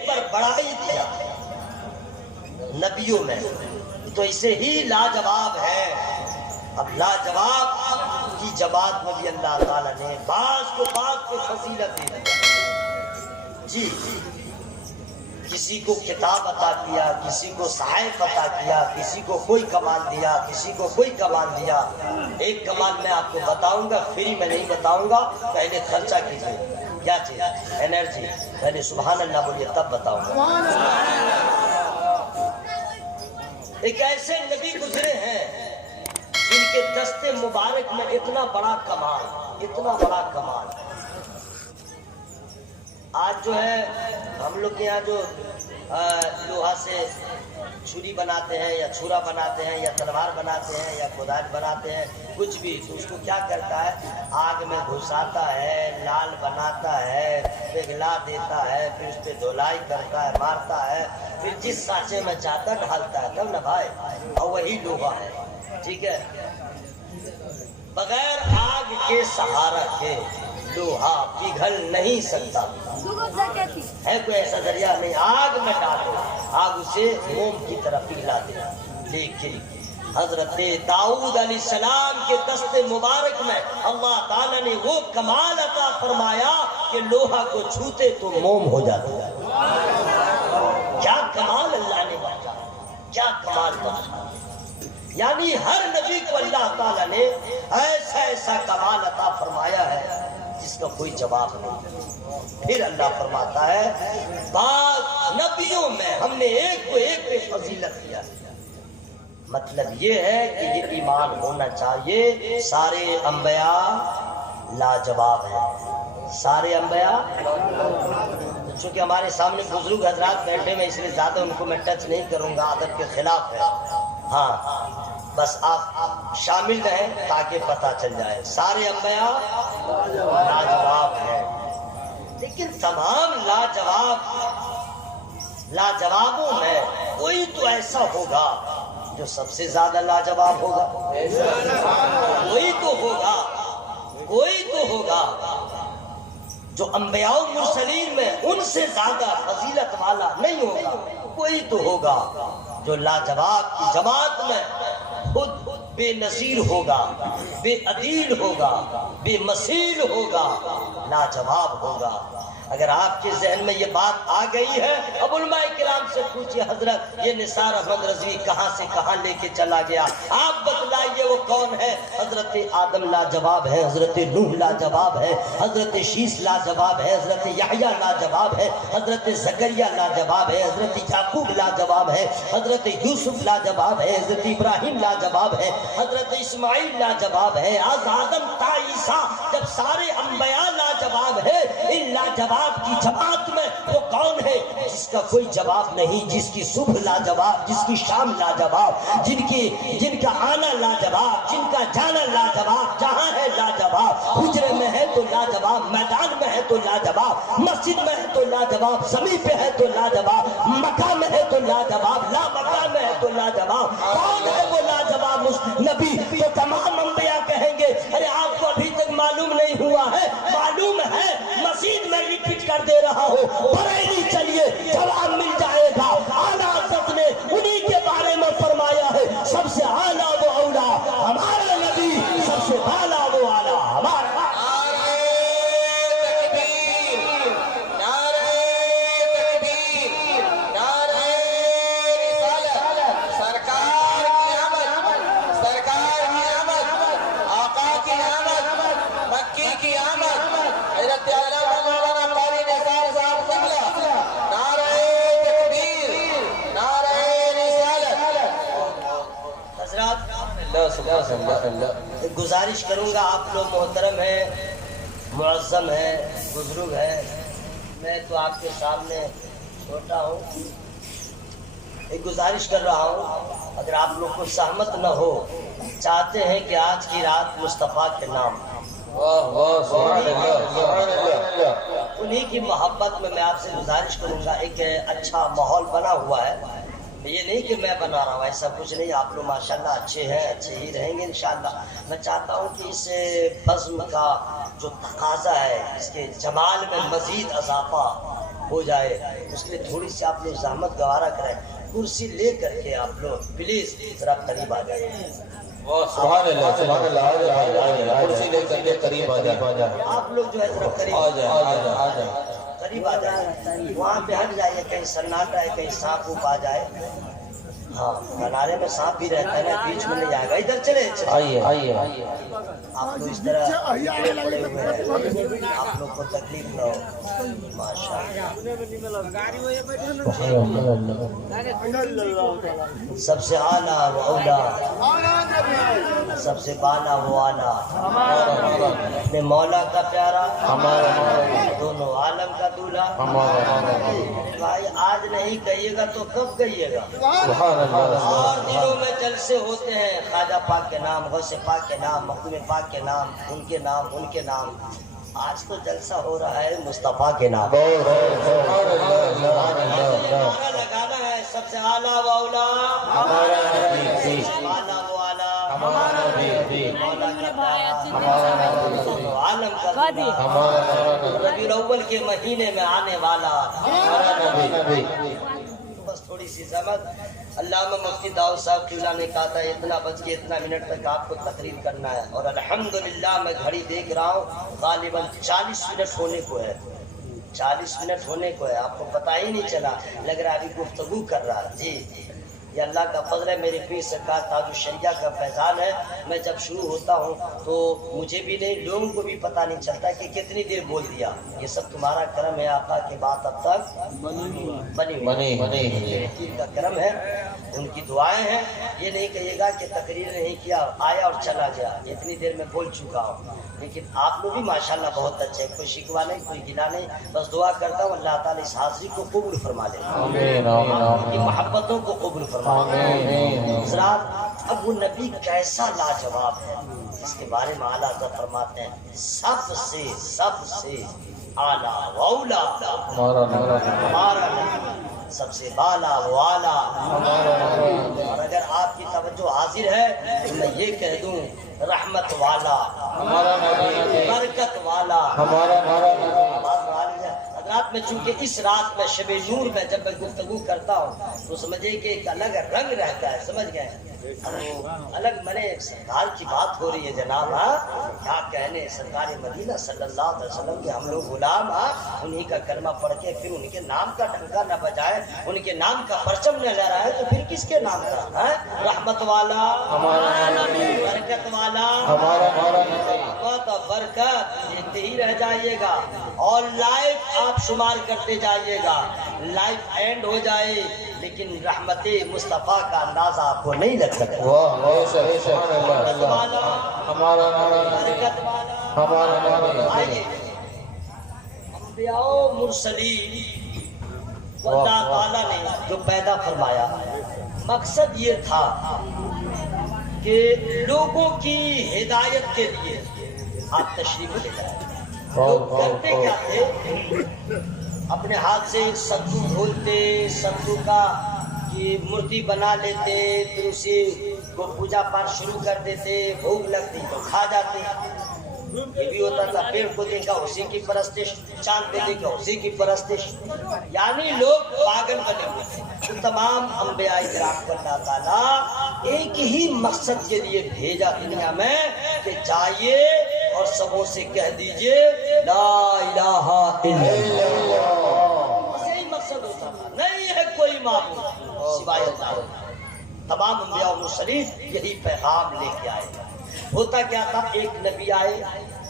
ایک پر بڑائی کیا نبیوں میں، تو اسے ہی لاجواب ہے۔ اب لاجواب کی جماعت میں بھی اللہ تعالیٰ نے بعض کو بعض پہ فضیلت دے دیا۔ جی، کسی کو کتاب عطا کیا، کسی کو صحائف عطا کیا، کسی کو کوئی کمال دیا، کسی کو کوئی کمال دیا۔ ایک کمال میں آپ کو بتاؤں گا، فری میں نہیں بتاؤں گا، پہلے خرچہ کیجیے۔ کیا چیز؟ انرجی۔ پہلے سبحان اللہ بولیے تب بتاؤں گا۔ ایک ایسے نبی گزرے ہیں جن کے دست مبارک میں اتنا بڑا کمال، اتنا بڑا کمال۔ آج جو ہے ہم لوگ کے یہاں جو لوہا سے چھری بناتے ہیں یا چھرا بناتے ہیں یا تلوار بناتے ہیں یا کدال بناتے ہیں، کچھ بھی، تو اس کو کیا کرتا ہے؟ آگ میں گھساتا ہے، لال بناتا ہے، پگھلا دیتا ہے، پھر اس پہ دھلائی کرتا ہے، مارتا ہے، پھر جس سانچے میں چاہتا ڈھالتا ہے، تب نا بھائی، اور وہی لوہا ہے۔ ٹھیک ہے، بغیر آگ کے سہارا کے لوہا پگھل نہیں سکتا۔ ہے کوئی ایسا ذریعہ نہیں؟ آگ میں ڈالو، آگ اسے موم کی طرف پگھلا دے۔ لیکن حضرت داؤد علیہ السلام کے دست مبارک میں اللہ تعالیٰ نے وہ کمال عطا فرمایا کہ لوہا کو چھوتے تو موم ہو جاتا ہے۔ کیا کمال اللہ نے بخشا، کیا کمال بخشا! یعنی ہر نبی کو اللہ تعالیٰ نے ایسا ایسا کمال عطا فرمایا ہے جس کا کوئی جواب نہیں۔ پھر اللہ فرماتا ہے بعض نبیوں میں ہم نے ایک کو ایک پہ فضیلت دیا۔ مطلب یہ ہے کہ یہ ایمان ہونا چاہیے سارے انبیاء لاجواب ہیں، سارے انبیاء۔ چونکہ ہمارے سامنے بزرگ حضرات بیٹھے میں اس لیے زیادہ ان کو میں ٹچ نہیں کروں گا، ادب کے خلاف ہے۔ ہاں، بس آپ شامل رہیں تاکہ پتہ چل جائے سارے انبیاء لاجواب ہیں۔ لیکن تمام لاجوابوں میں کوئی تو ایسا ہوگا جو سب سے زیادہ لاجواب ہوگا، کوئی تو ہوگا، کوئی تو ہوگا جو انبیاء و مرسلین میں ان سے زیادہ فضیلت والا نہیں ہوگا، کوئی تو ہوگا جو لاجواب کی جماعت میں خود بے نظیر ہوگا، بے عدیل ہوگا، بے مثیل ہوگا، لاجواب ہوگا۔ اگر آپ کے ذہن میں یہ بات آ گئی ہے، اب علماء کرام سے پوچھئے حضرت یہ نثار احمد رضوی کہاں سے کہاں لے کے چلا گیا، آپ بتلائیے وہ کون ہے؟ حضرت آدم لاجواب ہے، حضرت نوح لاجواب ہے، حضرت شیس لاجواب ہے، حضرت یحییٰ لاجواب ہے، حضرت زکریا لاجواب ہے، حضرت یعقوب لاجواب ہے، حضرت یوسف لاجواب ہے، حضرت ابراہیم لاجواب ہے، حضرت اسماعیل لاجواب ہے، از آدم تا عیسیٰ جب سارے انبیاء لاجواب ہے، ان لاجواب کی جماعت میں وہ کون ہے جس کا کوئی جواب نہیں، جس کی صبح لاجواب، جس کی شام لاجواب، جن کا آنا لاجواب، جن کا جانا لاجواب، جہاں ہے لاجواب، حجرے میں ہے تو لاجواب، میدان میں ہے تو لاجواب، مسجد میں ہے تو لاجواب، زمین پہ ہے تو لاجواب، مکہ میں ہے تو لاجواب، لا مکہ میں ہے تو لاجواب۔ کون ہے وہ لاجواب نبی؟ تو تمام انبیاء کہیں گے ارے آپ کو ابھی تک معلوم نہیں ہوا ہے، معلوم ہے، مزید میں ریپیٹ کر دے رہا ہوں، بریلی چلیے جواب مل جائے گا۔ اعلیٰ حضرت نے انہی کے بارے میں فرمایا ہے سب سے اعلیٰ وہ اولا ہمارا نبی، سب سے اعلیٰ وہ اعلیٰ ہمارا۔ گزارش کروں گا، آپ لوگ محترم ہیں، معظم ہیں، بزرگ ہیں، میں تو آپ کے سامنے چھوٹا ہوں، ایک گزارش کر رہا ہوں، اگر آپ لوگ کو سہمت نہ ہو، چاہتے ہیں کہ آج کی رات مصطفیٰ کے نام، انہی کی محبت میں آپ سے گزارش کروں گا، ایک اچھا ماحول بنا ہوا ہے، یہ نہیں کہ میں بنا رہا ہوں، ایسا کچھ نہیں، آپ لوگ ماشاءاللہ اچھے ہیں، اچھے ہی رہیں گے انشاءاللہ۔ میں چاہتا ہوں کہ اس بزم کا جو تقاضا ہے، اس کے جمال میں مزید اضافہ ہو جائے اس لیے تھوڑی سی آپ لوگ زحمت گوارا کریں، کرسی لے کر کے آپ لوگ پلیز ذرا قریب آ جائیں۔ سبحان اللہ سبحان اللہ، کرسی لے کر کے قریب آ جائے، آپ لوگ جو ہے ذرا قریب آ جائے آ جائے آ جائے، قریب آ جائے، وہاں پہ ہٹ جائیے، کہیں سناٹا ہے، کہیں سانپ اوپ آ جائے۔ ہاں کنارے میں سانپ بھی رہتا ہے نا، بیچ میں نہیں آئے گا، ادھر چلے آئیے آئیے، آپ لوگ اس طرح پڑے ہوئے ہیں، آپ لوگ کو تکلیف نہ ہو، ماشاء اللہ۔ سب سے اعلیٰ و اولا، سب سے بالا و اعلیٰ، اپنے مولا کا پیارا، دونوں عالم کا دولہا۔ بھائی آج نہیں کہیے گا تو کب کہیے گا؟ اور دنوں میں جلسے ہوتے ہیں، خواجہ پاک کے نام، غوث پاک کے نام، مخدوم پاک کے نام، ان کے نام ان کے نام۔ آج تو جلسہ ہو رہا ہے مصطفیٰ کے نام۔ نعرہ لگانا ہے، سب سے اعلیٰ و اولا، اعلیٰ و اعلیٰ، مولا کا پیارا، دونوں عالم کا دولہا، ربیع الاول کے مہینے میں آنے والا۔ بس تھوڑی سی زحمت۔ علامہ مفتی داؤد صاحب قبلہ نے کہا تھا اتنا بج کے اتنا منٹ تک آپ کو تقریر کرنا ہے، اور الحمدللہ میں گھڑی دیکھ رہا ہوں غالباً 40 منٹ ہونے کو ہے، 40 منٹ ہونے کو ہے، آپ کو پتہ ہی نہیں چلا، لگ رہا ابھی گفتگو کر رہا ہے۔ جی یہ اللہ کا فضل ہے، میرے پیر سرکار تاج الشریعہ کا فیضان ہے، میں جب شروع ہوتا ہوں تو مجھے بھی نہیں، لوگوں کو بھی پتہ نہیں چلتا کہ کتنی دیر بول دیا۔ یہ سب تمہارا کرم ہے آقا، کی بات اب تک بنی پیر کا کرم ہے، ان کی دعائیں ہیں۔ یہ نہیں کہیے گا کہ تقریر نہیں کیا، آیا اور چلا گیا، اتنی دیر میں بول چکا ہوں، لیکن آپ لوگ بھی ماشاءاللہ بہت اچھے، کوئی شکوہ نہیں، کوئی گناہ نہیں، بس دعا کرتا ہوں اللہ تعالیٰ اس حاضری کو قبول فرما لے، آپ کی محبتوں کو قبول فرما لے۔ حضرات اب وہ نبی کیسا لاجواب ہے، اس کے بارے میں اعلیٰ حضرت فرماتے ہیں سب سے اعلیٰ و اولا ہمارا نبی، سب سے بالا و اعلیٰ۔ اور اگر آپ کی توجہ حاضر ہے تو میں یہ کہہ دوں رحمت والا، برکت والا، حضرات میں چونکہ اس رات میں شب نور میں جب میں گفتگو کرتا ہوں تو سمجھے کہ ایک الگ رنگ رہتا ہے، سمجھ گئے، الگ میں سرکار کی بات ہو رہی ہے جناب، کیا کہنے، سرکار مدینہ صلی اللہ علیہ وسلم کے ہم لوگ غلام، انہی کا کلمہ پڑھ کے پھر ان کے نام کا ڈنکا نہ بجائے، ان کے نام کا پرچم نہ لہرائے تو پھر کس کے نام کا؟ رحمت والا، برکت والا، رحمت اور برکت دیتے ہی رہ جائیے گا، اور لائف آپ شمار کرتے جائیے گا، لائف اینڈ ہو جائے لیکن رحمت مصطفیٰ کا اندازہ آپ کو نہیں لگ سکتا۔ آئیے انبیاء و مرسلین اللہ تعالیٰ نے جو پیدا فرمایا، مقصد یہ تھا کہ لوگوں کی ہدایت کے لیے آپ تشریف لے جائیں۔ لوگ کرتے کیا تھے، اپنے ہاتھ سے ستو دھولتے، ستو کا کی مورتی بنا لیتے، پھر اسی کو پوجا پاٹ شروع کر دیتے، بھوک لگتی تو کھا جاتے۔ یہ بھی ہوتا تھا، پیڑ کو دیکھا اسی کی پرستش، چاند کو دیکھا اسی کی پرستش، یعنی لوگ پاگل بنے ہوئے تھے۔ تو تمام انبیاء کرام کو اللہ تعالیٰ ایک ہی مقصد کے لیے بھیجا دنیا میں کہ جائیے اور سبوں سے کہہ دیجئے لا الہ الا اللہ، بس یہی مقصد ہوتا تھا، نہیں ہے کوئی معبود سوائے اللہ۔ تمام انبیاء و مرسلین یہی پیغام لے کے آئے۔ ہوتا کیا تھا، ایک نبی آئے،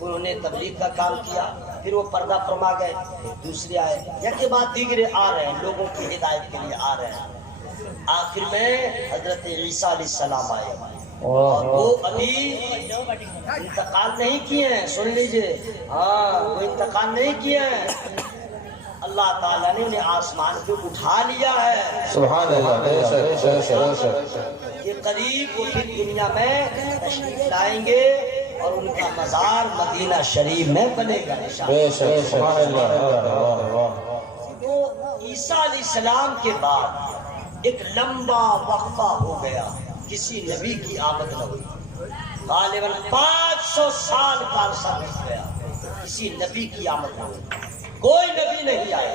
انہوں نے تبلیغ کا کام کیا، پھر وہ پردہ فرما گئے، دوسرے آئے، یا کے بعد دیگرے آ رہے ہیں، لوگوں کی ہدایت کے لیے آ رہے ہیں۔ آخر میں حضرت عیسیٰ علیہ السلام آئے، اور وہ ابھی انتقال نہیں کیے ہیں، سن لیجئے، وہ انتقال نہیں کیے ہیں، اللہ تعالیٰ نے انہیں آسمان پہ اٹھا لیا ہے، سبحان اللہ، یہ قریب وہ پھر دنیا میں تشریف لائیں گے اور ان کا مزار مدینہ شریف میں بنے گا۔ تو عیسیٰ علیہ السلام کے بعد ایک لمبا وقفہ ہو گیا، کسی نبی کی آمد نہ ہوئی، غالباً 500 سال کا عرصہ بیت گیا، کسی نبی کی آمد نہ ہوئی، کوئی نبی نہیں آیا۔